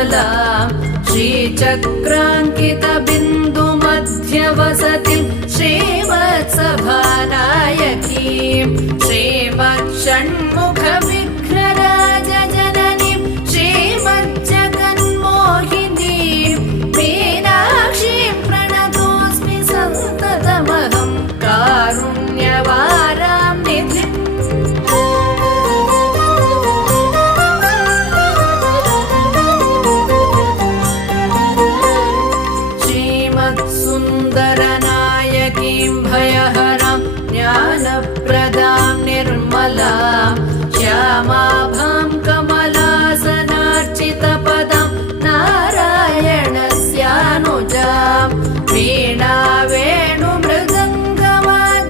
निर्मलाम् श्रीचक्राङ्कितबिन्दुमध्यवसतिं श्रीवत्सभानायकीम् श्रीमत्षण्मुखविघ्नराजजननीं श्रीमज्जगन्मोहिनीं मीनाक्षीं प्रणतोऽस्मि सन्ततमहं कारुण्यवारां निधिम् श्रीमत्सुन्दरनायकीं भयहरां ज्ञानप्रदां निर्मलां